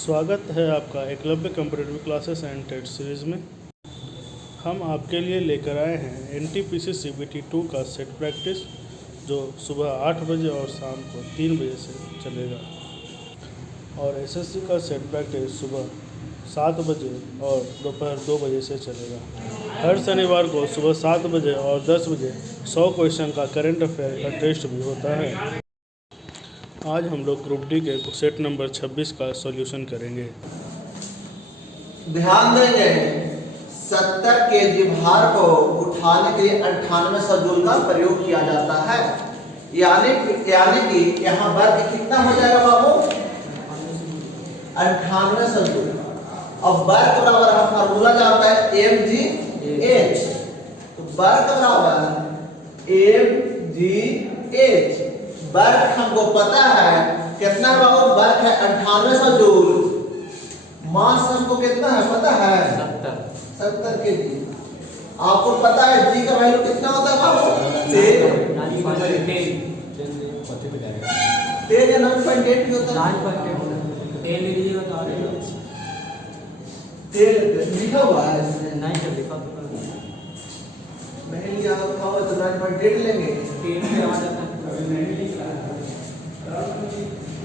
स्वागत है आपका Eklavya competitive classes and test series में। हम आपके लिए लेकर आए हैं एनटीपीसी सीबीटी 2 का सेट प्रैक्टिस, जो सुबह 8 बजे और शाम को 3 बजे से चलेगा, और एसएससी का सेट प्रैक्टिस सुबह 7 बजे और दोपहर 2 बजे से चलेगा। हर शनिवार को सुबह 7 बजे और 10 बजे 100 क्वेश्चन का करंट अफेयर का टेस्ट भी होता है। आज हम लोग ग्रुप डी के सेट नंबर 26 का सॉल्यूशन करेंगे। ध्यान देंगे 70 केजी भार को उठाने के लिए 98 जूल का प्रयोग किया जाता है। यानी कि यहाँ वर्ग कितना हो जाएगा बाबू? 98 जूल। अब वर्ग बराबर हम फार्मूला जानता है mgh, तो वर्ग बराबर mgh। वर्ग हमको पता है कितना बाबू? वर्ग है 98 जूल। मास हमको कितना है पता है? 70 केजी। आपको पता है जी का वैल्यू कितना होता है बाबू? 10 या 9.8 होता है। 10 लिखा हुआ है, नहीं लिखा तो 9.8 लेंगे।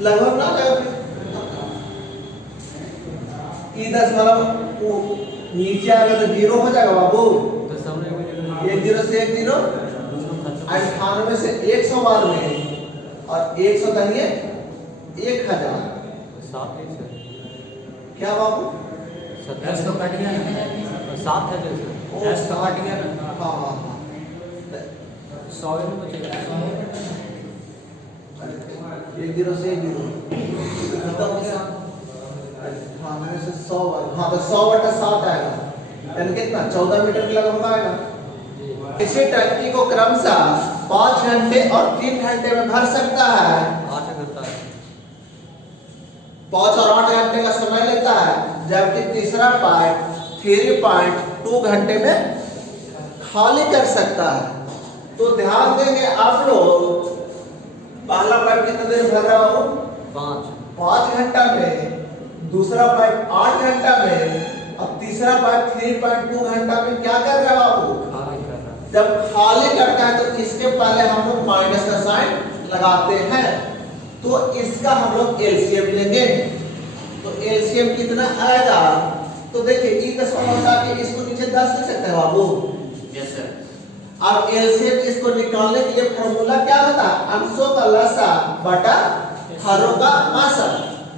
लगभग ना इधर मतलब नीचे आएगा तो 0 हो जाएगा बाबू। 1 0 से 1 0, 98 से 100 बार में, और 100 दहिए 1000। क्या बाबू? 10 तो कट गया ना, 7 है तो 10 तो कट गया ना। हाँ 100 में बचेगा। 1 0 से 1 0 98 से 100 बार। हाँ तो 100/7 आएगा, यानी कितना? 14 मीटर के लगभग आएगा। इसी टंकी को क्रमशः 5 घंटे और 3 घंटे में भर सकता है। 8 घंटा 5 और 8 घंटे का समय लेता है, जबकि तीसरा पाइप 3.2 घंटे में खाली कर सकता है। तो ध्यान देंगे आप लोग, पहला पाइप कितना देर भर रहा हो? 5 घंटा में, दूसरा पाइप 8 घंटा में, अब तीसरा पाइप 3.2 घंटा में क्या कर रहा हो? जब खाली करता है तो इसके पहले हम लोग माइनस का साइन लगाते हैं। तो इसका हम लोग एलसीएम लेंगे। तो एलसीएम कितना आएगा? तो देखिए ई 10 को हटा के इसको नीचे 10 लिख सकते हैं बाबू। Yes sir. अब एलसीएम इसको निकालने के लिए फार्मूला क्या होता है? अंशों का लसा बटा हरों का मासा।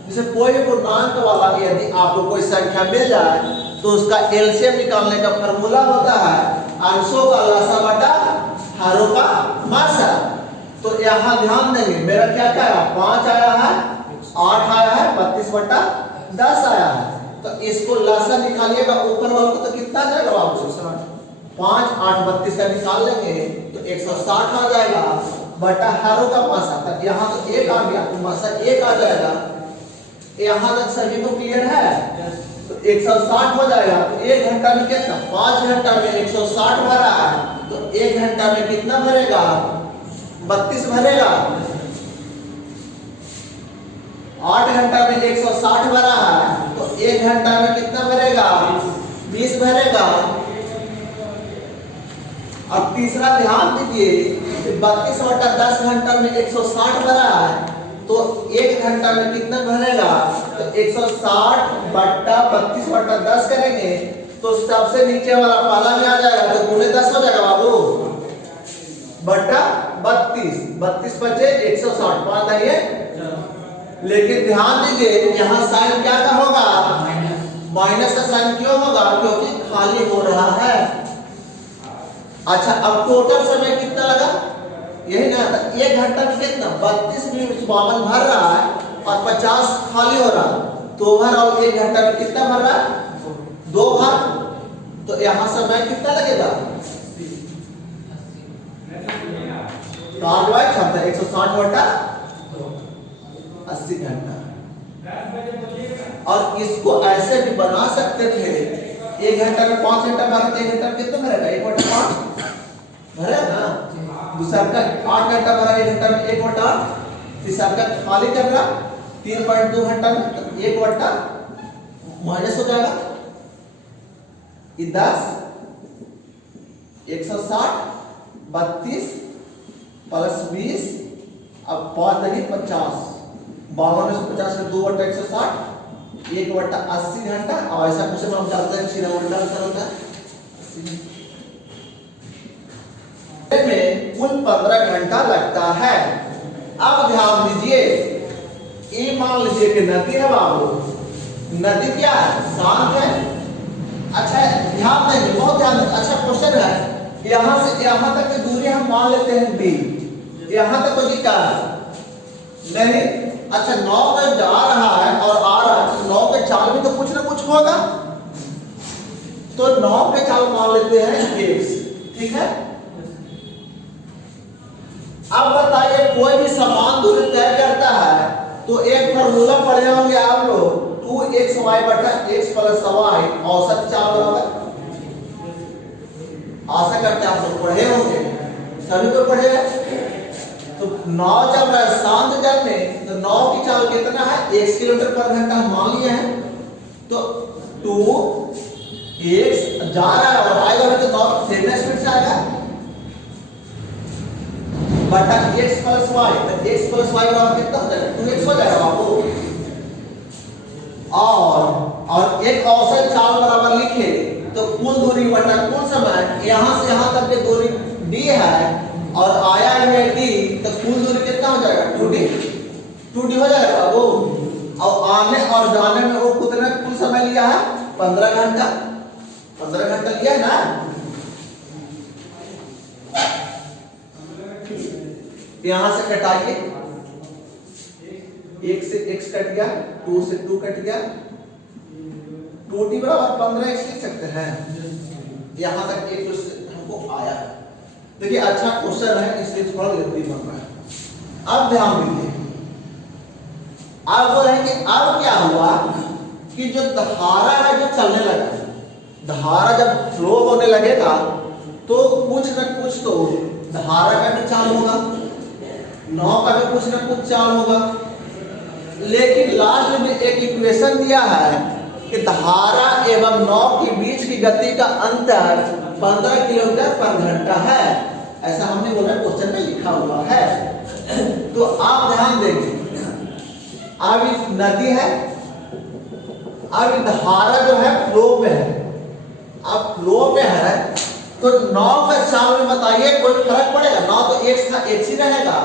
जैसे कोई भी पूर्णांक वाला यदि आपको कोई संख्या मिल जाए तो उसका एलसीएम निकालने का फार्मूला होता है अंशों का लसा बटा हरों का मासा। तो यहाँ ध्यान देंगे, मेरा क्या क्या आया? 5 आया है, 8 आया है, 32/10 आया है। तो इसको लसा निकालिएगा ऊपर वाले को, तो कितना जाएगा बाबू? 5 8 32 का निकाल लेंगे तो 160 आ जाएगा, बटा हरों का मासा। तक यहाँ तो 1 आ गया, तो मासा 1 आ जाएगा। यहाँ तक सभी को क्लियर है? तो 160 हो जाएगा। तो 1 घंटा में कितना? 5 घंटा में 160 भरा है, तो 1 घंटा में कितना भरेगा? 32 भरेगा। 8 घंटा में 160 भरा है, तो 1 घंटा में कितना भरेगा? 20 भरेगा। अब तीसरा ध्यान दीजिए, 32/10 घंटा में 160 भरा है, तो 1 घंटा में कितना भरेगा? तो 160/32/10 करेंगे तो सबसे नीचे वाला पहला में आ जाएगा, तो गुणे 10 हो जाएगा बाबू, बटा 32। 32 बचे 160, 5 है। लेकिन ध्यान दीजिए यहाँ साइन क्या का होगा? माइनस का साइन क्यों होगा? क्योंकि खाली हो रहा है। अच्छा, अब टोटल समय कितना लगा? यही ना था, 1 घंटा में कितना? 32 मिनट 52 भर रहा है और 50 खाली हो रहा है। तो ओवरऑल 1 घंटा में कितना भर रहा है? 2 भर। तो यहाँ समय कितना लगेगा? कार्य क्षमता 160/80 घंटा। और इसको ऐसे भी बना सकते थे, 1 घंटा में 5 घंटा भरा, 1 घंटा में कितना भरेगा? 1/5 भरे ना। दूसरा का 8 घंटा भरा, 1 घंटा में 1/8। तीसरा का खाली कर रहा 3.2 घंटा में, तो 1 बट्टा माइनस हो जाएगा, ये 10, 160, 32 प्लस 20, अब 5 नहीं 50, 52 में से 50 में 2 बट्टा 160, 1 बट्टा 80 घंटा। और ऐसा क्वेश्चन हम जानते हैं सीधा उल्टा आंसर होता है 80 में कुल 15 घंटा लगता है। अब ध्यान दीजिए, ये मान लीजिए कि नदी है बाबू, नदी क्या है, शांत है। अच्छा ध्यान देंगे, बहुत ध्यान देंगे, अच्छा क्वेश्चन है। यहां से यहां तक की दूरी हम मान लेते हैं d, यहां तक तो क्या है नहीं। अच्छा 9 में जा रहा है और आ रहा है, तो 9 के चाल में तो कुछ ना कुछ होगा, तो 9 के चाल मान लेते हैं x, ठीक है। अब बताइए कोई भी समान दूरी तय करता है तो एक फॉर्मूला पढ़े होंगे आप लोग, 2xy बटा x प्लस y औसत चाल बराबर, आशा करते हैं आप लोग पढ़े होंगे, सभी को पढ़े हैं। तो 9 चल रहा है शांत जल में, तो 9 की चाल कितना है, 1 किलोमीटर पर घंटा हम मान लिए हैं, तो 2x जा रहा है और आएगा तो 9 सेकंड स्पीड से आएगा बटा x प्लस y, तो x प्लस y बराबर कितना हो जाएगा, 2x हो जाएगा बाबू। और एक औसत चाल बराबर लिखे तो कुल दूरी बटा कुल समय, यहां से यहां तक की दूरी d है और आया है d, तो कुल दूरी कितना हो जाएगा, 2d हो जाएगा बाबू। और आने और जाने में वो कितना कुल समय लिया है, 15 घंटा, 15 घंटा लिया है ना। यहां से घटाइए, 1 से x कट गया, 2 से 2 कट गया, 2t बराबर 15x लिख सकते हैं। यहां तक एक हमको आया। देखिए अच्छा क्वेश्चन है, इसलिए थोड़ा लेंथी बन रहा है। अब ध्यान दीजिए, अब बोल रहे हैं कि अब क्या हुआ कि जो धारा है जो चलने लगा, धारा जब फ्लो होने लगेगा तो कुछ न कुछ तो धारा का भी चाल होगा, 9 का भी कुछ न कुछ चाल होगा। लेकिन लास्ट में एक इक्वेशन दिया है कि धारा एवं 9 के बीच की गति का अंतर 15 किलोमीटर पर घंटा है, ऐसा हमने बोला क्वेश्चन में लिखा हुआ है। तो आप ध्यान देंगे, अब नदी है, अब धारा जो है फ्लो में है, अब फ्लो में है तो 9 का चाल में बताइए कोई फर्क पड़ेगा, 9 तो x का x ही रहेगा।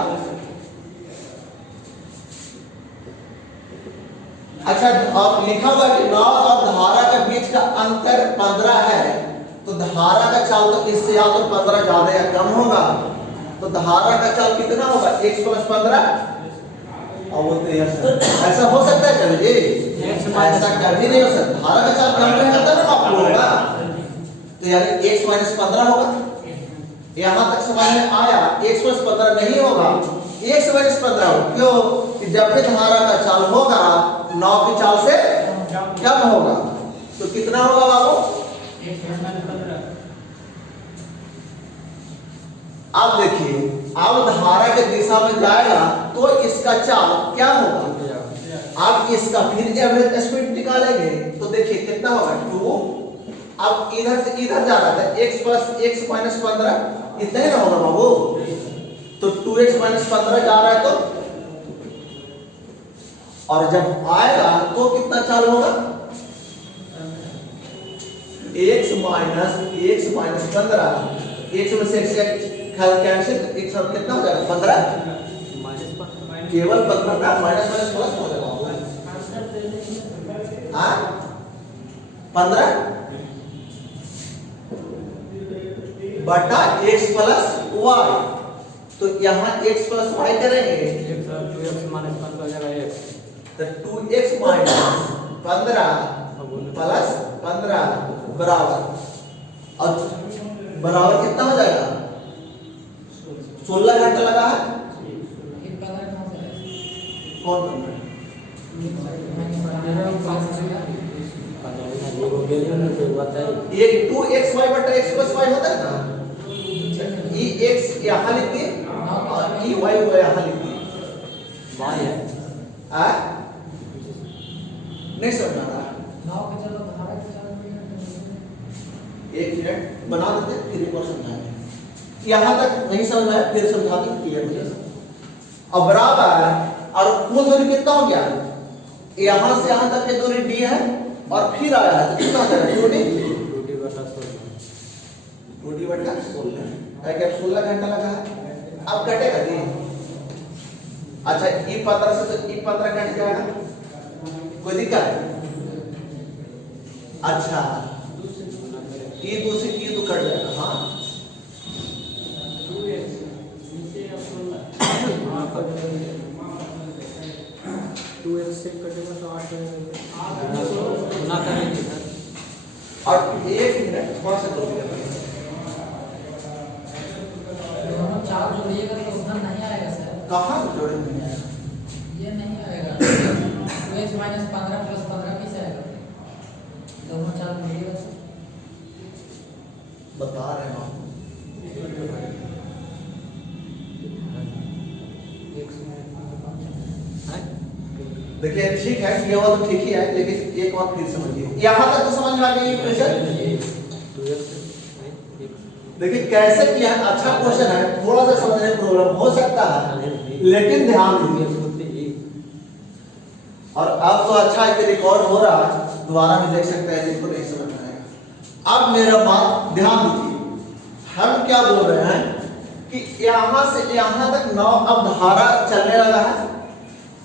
अच्छा अब लिखा हुआ कि 9 और धारा के बीच का अंतर 15 है, तो धारा का चाल तो इससे या तो 15 ज्यादा या कम होगा, तो धारा का चाल कितना होगा, x प्लस 15। और वो ऐसा हो सकता है चलो जी, ऐसा कभी नहीं हो सकता, धारा का चाल कम रहेगा तब ना होगा, तो यानी x माइनस 15 होगा। यहां तक समझ में आया, x प्लस 15 नहीं होगा, x माइनस 15 होगा। क्यों कि जब भी धारा का चाल होगा 9 की चाल से कम होगा, तो कितना होगा बाबू, अब देखिए अब धारा के दिशा में जाएगा तो इसका चाल क्या होगा, आप इसका फिर एवरेज स्पीड निकालेंगे तो देखिए कितना होगा 2, अब इधर से इधर जा रहा था x प्लस x माइनस 15, इतना ही ना होगा बाबू, तो 2x माइनस 15 जा रहा है तो, और जब आएगा तो कितना चाल होगा, x माइनस 15, x में से x कैंसिल, x कितना हो जाएगा 15, केवल 15 का माइनस माइनस प्लस हो जाएगा, हाँ 15 बटा x प्लस y, तो यहाँ x प्लस y करेंगे, 2x माइनस 15 प्लस 15 बराबर, और बराबर कितना हो जाएगा, 16 घंटा लगा है, कौन एक 2xy बटा x प्लस y होता है ना, e x यहाँ लिख दिए और e y यहाँ लिख दिए, नहीं समझ आ रहा? एक मिनट बना देते फिर एक बार समझाएंगे। यहाँ तक नहीं समझ आया फिर समझा दें क्लियर हो जाएगा। अब बराबर और कुल दूरी कितना हो गया? यहाँ से यहाँ तक की दूरी d है और फिर आया है तो कितना हो जाएगा? 2D/16 क्या 16 घंटा लगा है। अब कटेगा दिन। अच्छा E15 से तो E15 कट जाएगा, कोई दिक्कत है? अच्छा E2 से E2 कट जाएगा। हाँ और एक मिनट थोड़ा सा दोनों चार जोड़िएगा तो उतना नहीं आएगा सर। कहाँ जोड़ेंगे? ये नहीं आएगा 2x - 15 + 15 कैसे आएगा? दोनों चार जोड़िएगा तो बता रहे हैं हम। देखिए ठीक है ये वाला तो ठीक ही है लेकिन एक बार फिर समझिए। यहाँ तक तो समझ में आ गई क्वेश्चन? देखिए कैसे किया है, अच्छा क्वेश्चन है, थोड़ा सा समझने में प्रॉब्लम हो सकता है लेकिन ध्यान दीजिए। और अब तो अच्छा है कि रिकॉर्ड हो रहा है, दोबारा भी देख सकते हैं जिनको नहीं समझ में आएगा। अब मेरा बात ध्यान दीजिए, हम क्या बोल रहे हैं कि यहाँ से यहाँ तक 9 अब धारा चलने लगा है।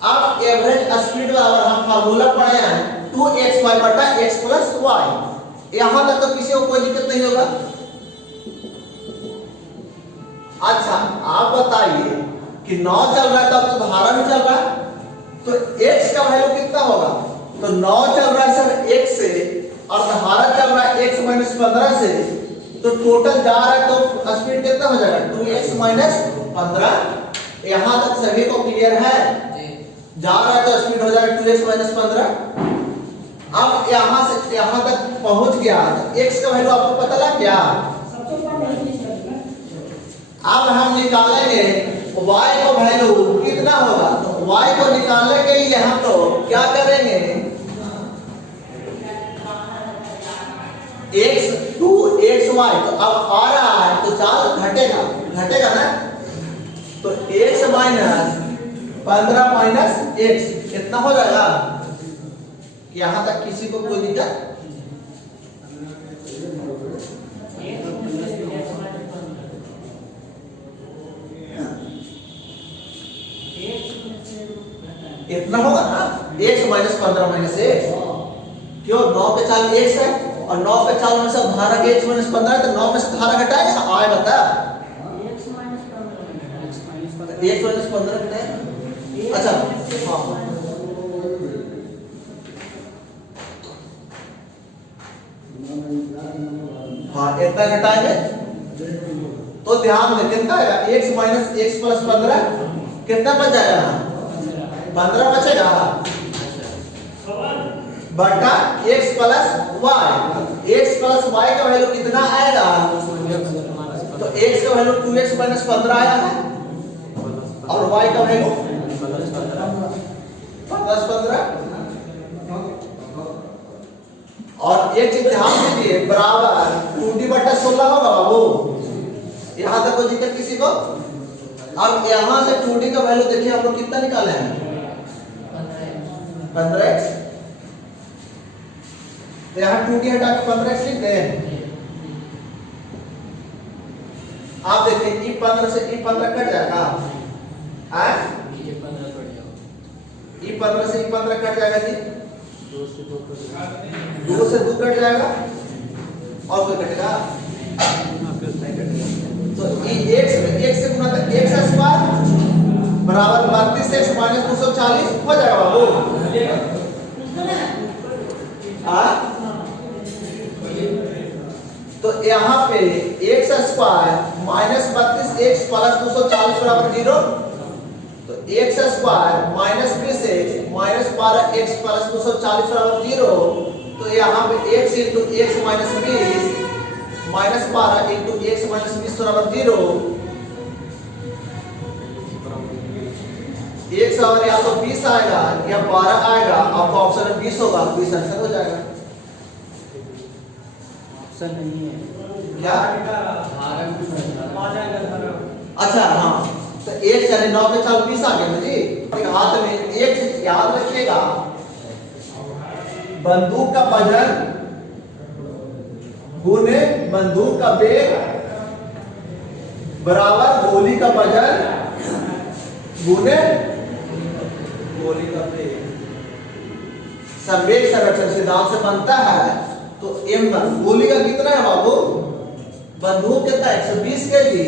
अब एवरेज स्पीड बराबर हम फार्मूला पढ़े हैं 2xy/x + y। यहाँ तक तो किसी को कोई दिक्कत नहीं होगा। अच्छा आप बताइए कि 9 चल रहा है तब तो धारा भी चल रहा है तो x का वैल्यू कितना होगा? तो 9 चल रहा है सर x से और धारा चल रहा है x - 15 से, तो टोटल जा रहा है तो स्पीड कितना हो जाएगा? 2x - 15। यहाँ तक सभी को क्लियर है? जा रहा है तो स्पीड हो जाएगा 2x - 15। अब यहाँ से यहाँ तक पहुंच गया तो x का वैल्यू आपको पता लग गया। अब हम निकालेंगे y को वैल्यू कितना होगा? तो y को निकालने के लिए हम तो क्या करेंगे? x 2xy तो अब आ रहा है तो चाल घटेगा ना, तो x - 15 - x कितना हो जाएगा? यहाँ तक किसी को कोई दिक्कत? इतना होगा ना, x - 15 - x। क्यों? 9 पे चाल x है और 9 पे चाल में से धारा x - 15 है तो 9 में से धारा घटाएगा ना, आए बता x - 15 घटाएगा। अच्छा हाँ इतना घटाएंगे तो ध्यान दें कितना आएगा? x - x + 15 कितना बच जाएगा? 15 बचेगा बटा x + y। x + y का वैल्यू कितना आएगा? तो x का वैल्यू 2x - 15 आया है और y का वैल्यू 15। और एक चीज ध्यान दीजिए बराबर 2D/16 होगा बाबू। यहाँ तक कोई दिक्कत किसी को? अब यहाँ से 2D का वैल्यू देखिए आप लोग कितना निकाले हैं? 15x। तो यहाँ 2D हटा के 15x लिख दें। आप देखिए E15 से E15 कट जाएगा। E15 से E15 कट जाएगा जी, 2 से 2 कट जाएगा और कोई कटेगा तो x से गुना तो x² बराबर 32x - 240 हो जाएगा बाबू। तो यहाँ पे x² - 32x + 240 बराबर 0। तो x² - 20x - 12x + 240 बराबर 0। तो यहाँ पे x × x - 20 - 12 × x - 20 बराबर 0। 100 और या तो 20 आएगा या 12 आएगा, आपका ऑप्शन में 20 होगा, 20 आंसर हो जाएगा। ऑप्शन नहीं है क्या? 12 अच्छा हाँ, तो 1 चले 9 के 4 20 आ गए ना जी। हाथ में एक चीज याद रखिएगा, बंदूक का वजन गुने बंदूक का वेग बराबर गोली का वजन गुने गोली का वेग। संवेग संरक्षण सिद्धांत से बनता है। तो m गोली का कितना है बाबू? बंदूक कितना 120 केजी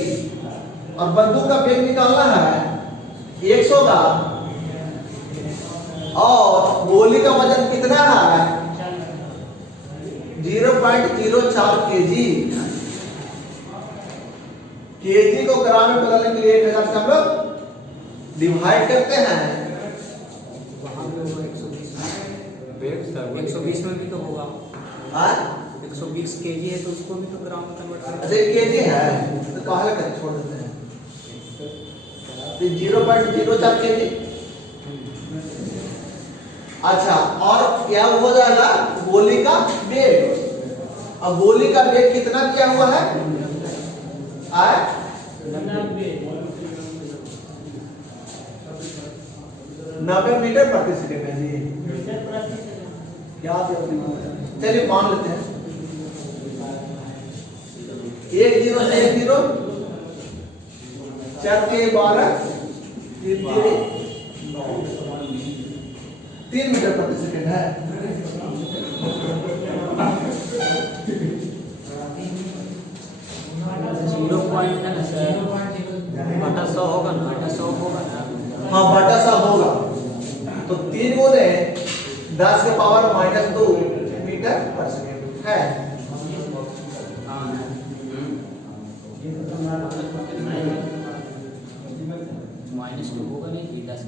और बंदूक का वेग निकालना है 100 का, और गोली का वजन कितना है 0.04 केजी। केजी को ग्राम में बदलने के लिए 1000 से हम लोग डिवाइड करते हैं। वहाँ पे वो 120 में भी तो होगा। 120 केजी है तो उसको भी तो ग्राम में कन्वर्ट करना है। अरे केजी है तो कहाँ लगा छोड़ देते हैं, तो 0.04 केजी। अच्छा, और क्या हो जाएगा गोली का वेग। अब गोली का वेग कितना किया हुआ है? 90 मीटर प्रति सेकंड है जी। क्या चलिए मान लेते हैं 1 0 से 1 0 4 के 12 3 मीटर प्रति सेकंड है। 0.100 होगा ना, 100 होगा ना। हाँ बटा 100 होगा, तो 3 गुने 10 के पावर -2 मीटर पर सेकंड है। -2 होगा नहीं 10।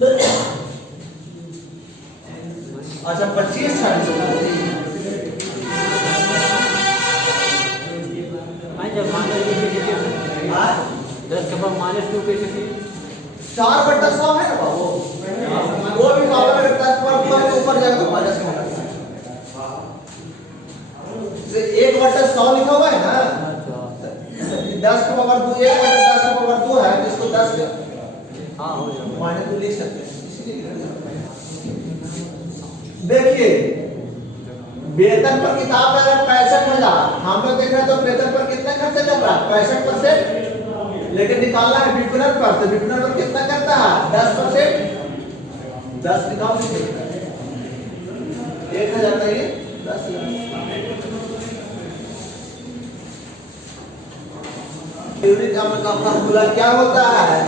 अच्छा 25 40 जब -10 के बाद -2 कैसे थी? 4/100 है ना बाबू, वो भी पावर अगर 10 पर ऊपर जाएगा तो माइनस में होगा। 1/100 लिखा हुआ है ना, 10 के पावर 2 1/10 के पावर 2 है, जिसको 10 के हाँ हो जाएगा -2 लिख सकते हैं, इसीलिए देखिए वेतन पर किताब का 65,000, हम लोग देख रहे हैं तो वेतन पर कितना खर्चा कर रहा है 65%, लेकिन निकालना है विपणन पर, तो विपणन पर कितना करता है 10%। 10 निकाल दीजिए 1,000 का ये 10,000। यूनिट का फॉर्मूला क्या होता है?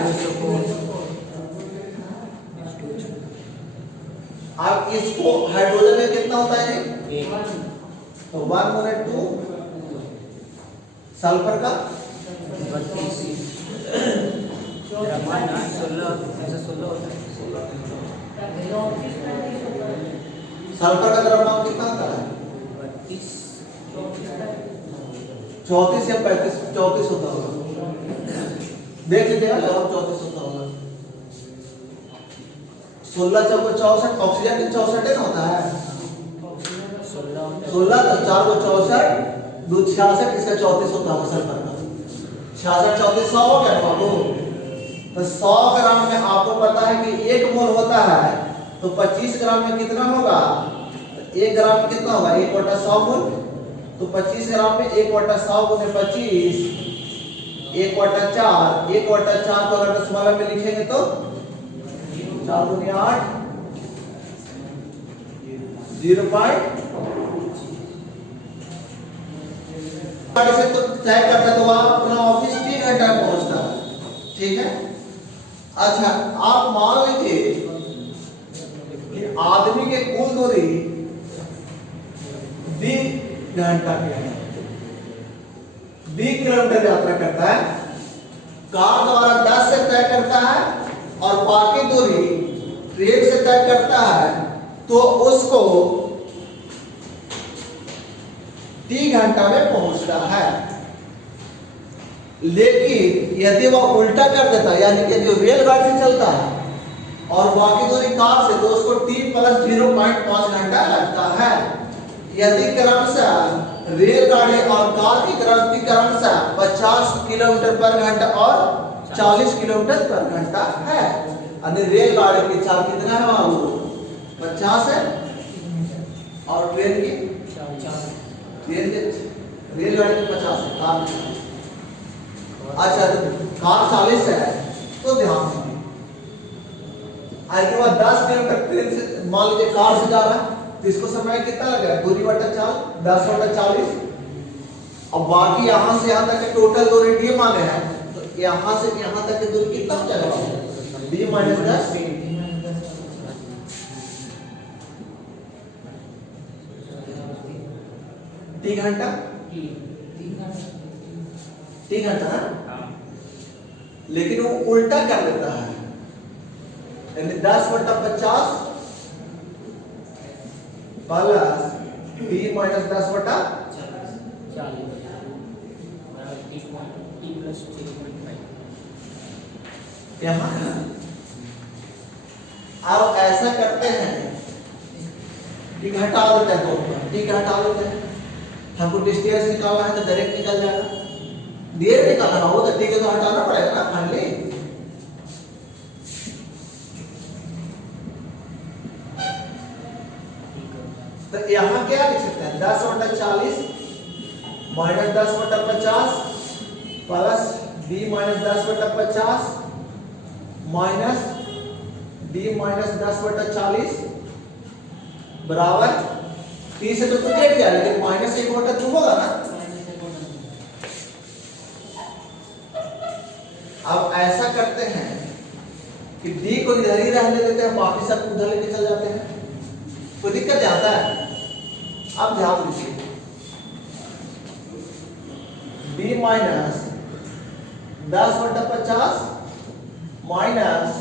आप इसको हाइड्रोजन में कितना होता है जी? तो 1 - 2 सल्फर का 32 16 होता है। सल्फर का द्रव्यमान कितना होता है? 34 या 35 34 होता होगा, देख लीजिएगा जवाब 34 होता होगा। 16 × 4 = 64, ऑक्सीजन की 64 ना होता है 16 तो 4 × 64 2 66, इसका 34 होता होगा सल्फर का। 66 34 100 हो गया बाबू। तो 100 ग्राम में आपको पता है कि 1 मोल होता है, तो 25 ग्राम में कितना होगा? 1 ग्राम में कितना होगा 1/100 मोल, तो 25 ग्राम में 1/100 × 25 1/4 1/4 को अगर दशमलव में लिखेंगे तो 4 × 8 0. से तो तय करता है तो वहां अपना ऑफिस 3 घंटा पहुंचता है, ठीक है। अच्छा आप मान लीजिए कि आदमी के कुल दूरी 20 घंटा की है, 20 किलोमीटर यात्रा करता है, कार द्वारा 10 से तय करता है और बाकी दूरी ट्रेन से तय करता है, तो उसको 3 घंटा में पहुंचना है। लेकिन यदि वह उल्टा कर देता है, यानी कि जो रेलगाड़ी से चलता है और बाकी दूरी कार से तो उसको t प्लस 0.5 घंटा लगता है। यदि क्रमशः रेलगाड़ी और कार की क्रमशः 50 किलोमीटर पर घंटा और 40 किलोमीटर पर घंटा है। यानी रेलगाड़ी की चाल कितना है बाबू? 50 है और ट्रेन की रेलगाड़ी की 50 है, कार की। अच्छा कार 40 है तो ध्यान दीजिए। के बाद 10 किलोमीटर ट्रेन से मान लीजिए कार से जा रहा है तो इसको समय कितना लगेगा? दूरी बटा 4 10/40। और बाकी यहाँ से यहाँ तक के टोटल दूरी d माने हैं तो यहाँ से यहाँ तक की दूरी कितना हो जाएगा? d - 10 t घंटा t घंटा ना, लेकिन वो उल्टा कर देता है। यानी 10/50 प्लस d - 10/40 यहाँ। अब ऐसा करते हैं कि घटा देते हैं, d घटा देते हैं। हमको डिस्टेंस निकालना है तो डायरेक्ट निकल जाएगा। देर निकालना हो तो t को तो हटाना पड़ेगा ना फाइनली। तो यहाँ क्या लिख सकते हैं? 10/40 - 10/50 प्लस d - 10/50 माइनस d - 10/40 बराबर t से तो कट गया, लेकिन -1/2 होगा ना। अब ऐसा करते हैं कि d को इधर ही रहने देते हैं, बाकी सब उधर लेके चल जाते हैं। कोई दिक्कत आता है? अब ध्यान दीजिए, d - 10/50 माइनस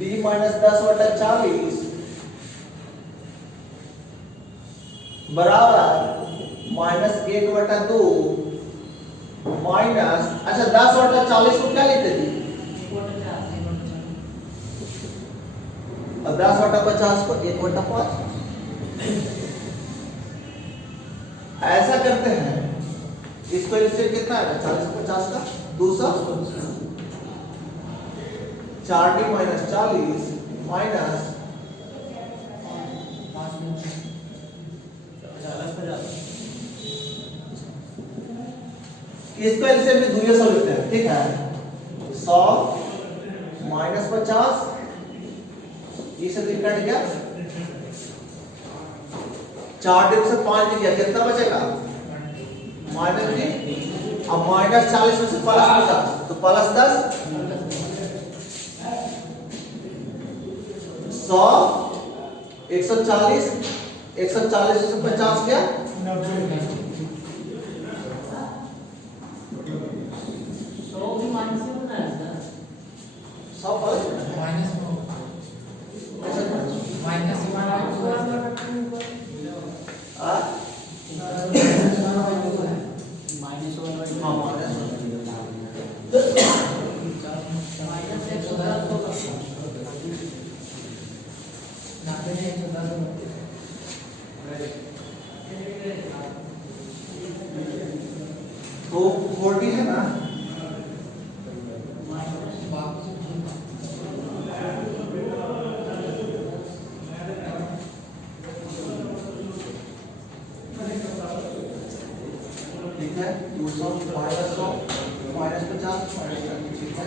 d - 10/40 बराबर -1/2 माइनस, अच्छा 10/40 को क्या लिखते थे? और 10/50 को 1/5। ऐसा करते हैं, इसको इससे कितना है? 40/50 का 200 4d - 40 माइनस इसको ऐसे भी 200 लिखते हैं, ठीक है। 100 - 50 ये सब कट गया, 4 डिव से 5 गया, कितना बचेगा? -3। अब -40 में से +50 तो +10 100 140 140 में से 50 क्या? 100 तो 40 है ना। ठीक है, 200 - 100 -50 ठीक है।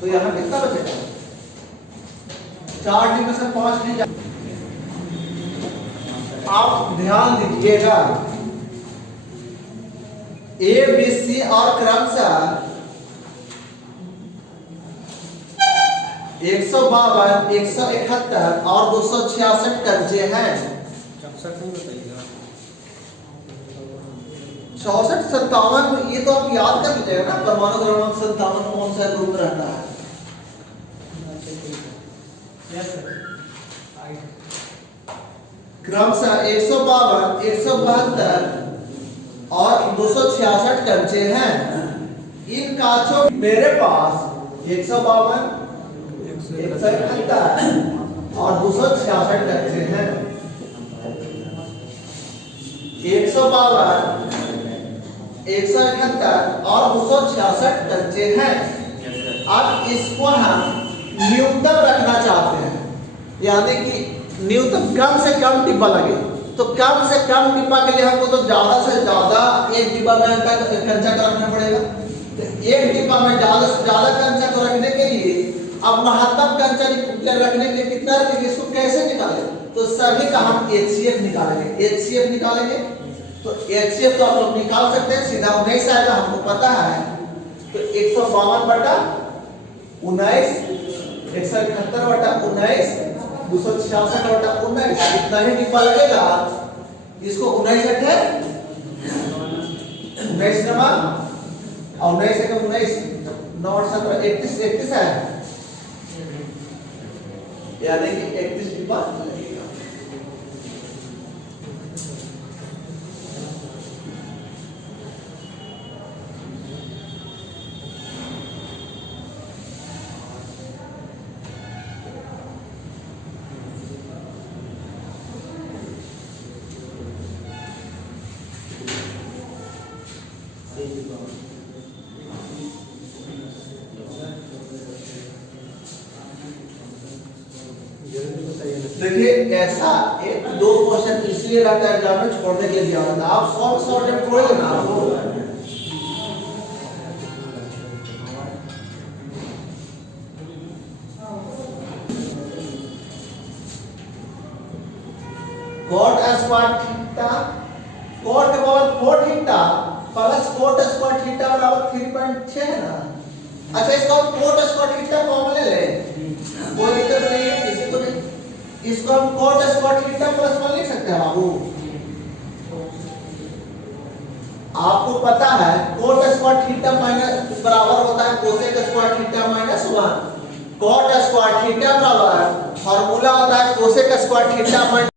तो यहाँ कितना बचेगा? 4 में से 5 नहीं जा। आप ध्यान दीजिएगा, ए बी सी और क्रमशः 152 171 और 266 कब्जे हैं। 64 57 ये तो आप याद कर लीजिएगा ना, परमाणु क्रमांक 57 कौन सा ग्रुप रहता है। क्रमशः 152 172 और 266 कब्जे हैं। इन कांचों मेरे पास 152 171 और 266 कच्चे हैं। 152 171 और 266 कच्चे हैं। अब इसको हम न्यूनतम रखना चाहते हैं, यानी कि न्यूनतम कम से कम डिब्बा लगे। तो कम से कम डिब्बा के लिए हमको तो ज्यादा से ज्यादा एक डिब्बा में कंचा का रखना पड़ेगा। तो एक डिब्बा में ज्यादा से ज्यादा कंचा को रखने के लिए अब महत्तम कंचा रखने के लिए कितना रखेंगे, इसको कैसे निकालें? तो सभी का हम HCF निकालेंगे। HCF निकालेंगे तो HCF तो आप लोग निकाल सकते हैं, सीधा 19 आएगा, हमको पता है। तो 152 बटा 19, 171 बटा 19, 266 बटा 19, इतना ही डिब्बा लगेगा। इसको 19 है 19 नंबर और 19 से 19 9 और 17 31 है, यानी कि 31 डिब्बा लगेगा। देखिए ऐसा एक दो क्वेश्चन इसलिए रहता है एग्जाम में छोड़ने के लिए दिया होता है। आप 100 अटेम्प्ट छोड़ लेना आपको। cot स्क्वायर थीटा cot के बराबर 4 theta plus cot square theta बराबर 3.6 है ना। अच्छा इसको हम cot स्क्वायर थीटा कॉमन ले लें, कोई दिक्कत नहीं है किसी को नहीं। इसको हम cot स्क्वायर थीटा प्लस 1 लिख सकते हैं बाबू। आपको पता है cot स्क्वायर थीटा माइनस बराबर होता है cosec square theta minus 1। cot square theta बराबर फार्मूला होता है cosec स्क्वायर थीटा माइनस